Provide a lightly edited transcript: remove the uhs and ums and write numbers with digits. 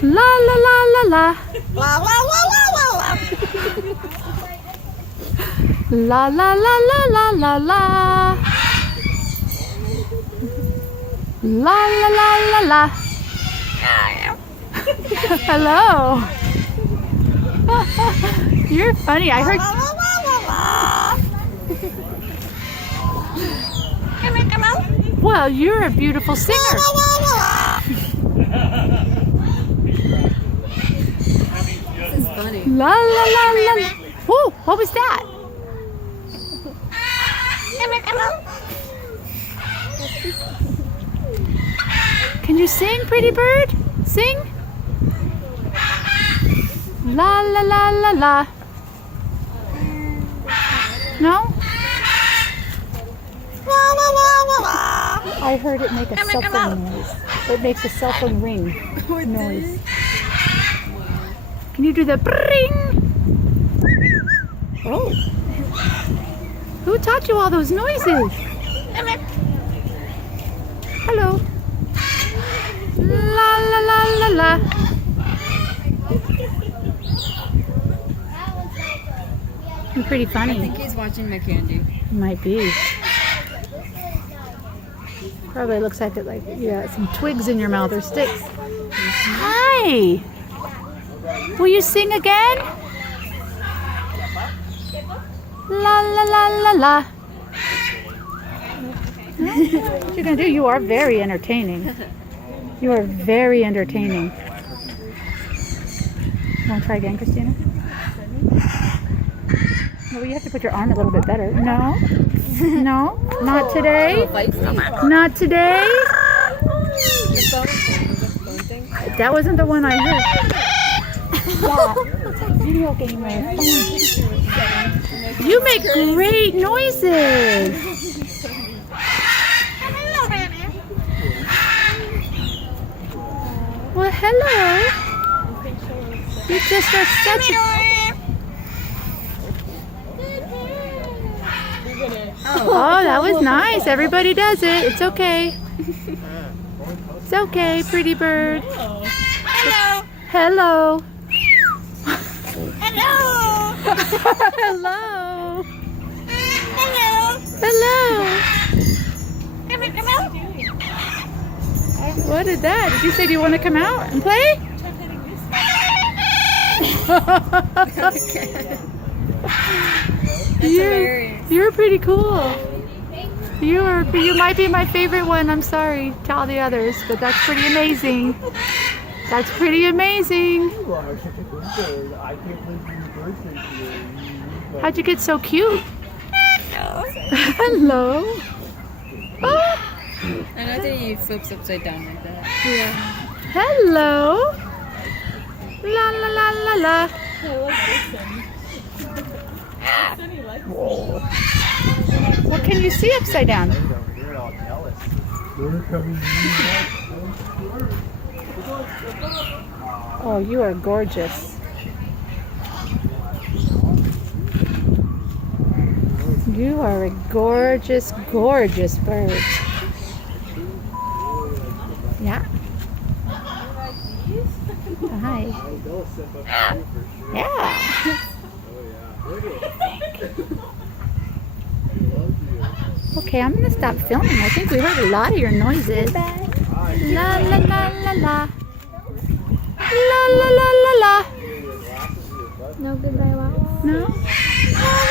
La la la la la. La la la la la la la. La la la la la. Hello. You're funny. I heard. Well, you're a beautiful singer. This is funny. La la la la. Whoa, what was that? Can you sing, pretty bird? Sing. La la la la la. No? I heard it make a cell phone noise. It makes a cell phone ring noise. Can you do the ring? Oh. Who taught you all those noises? Hello. La la la la la. You're pretty funny. I think he's watching my candy. Might be. Probably looks like it, like you got some twigs in your mouth or sticks. Hi. Will you sing again? La la la la la. What you gonna do? You are very entertaining. You are very entertaining. Want to try again, Christina? No, you have to put your arm a little bit better. No? No? Not today? Not today? That wasn't the one I heard. Yeah, it's like video game or phone. You make great noises. Well, hello. You just are such a... Oh, that was nice. Everybody does it. It's okay. It's okay, pretty bird. Hello. Hello. Hello. Hello. Hello. Hello. What is that? Did you say, do you want to come out and play? You're pretty cool. You might be my favorite one. I'm sorry to all the others, but that's pretty amazing. That's pretty amazing. How'd you get so cute? Hello. Oh. I know that he flips upside down like that. Yeah. Hello. La la la la la. What can you see upside down? Oh, you are gorgeous. You are a gorgeous, gorgeous bird. Yeah. Hi. Yeah. Okay, I'm gonna stop filming. I think we heard a lot of your noises. La la la la la. La la la la la. No goodbye, wow. No? La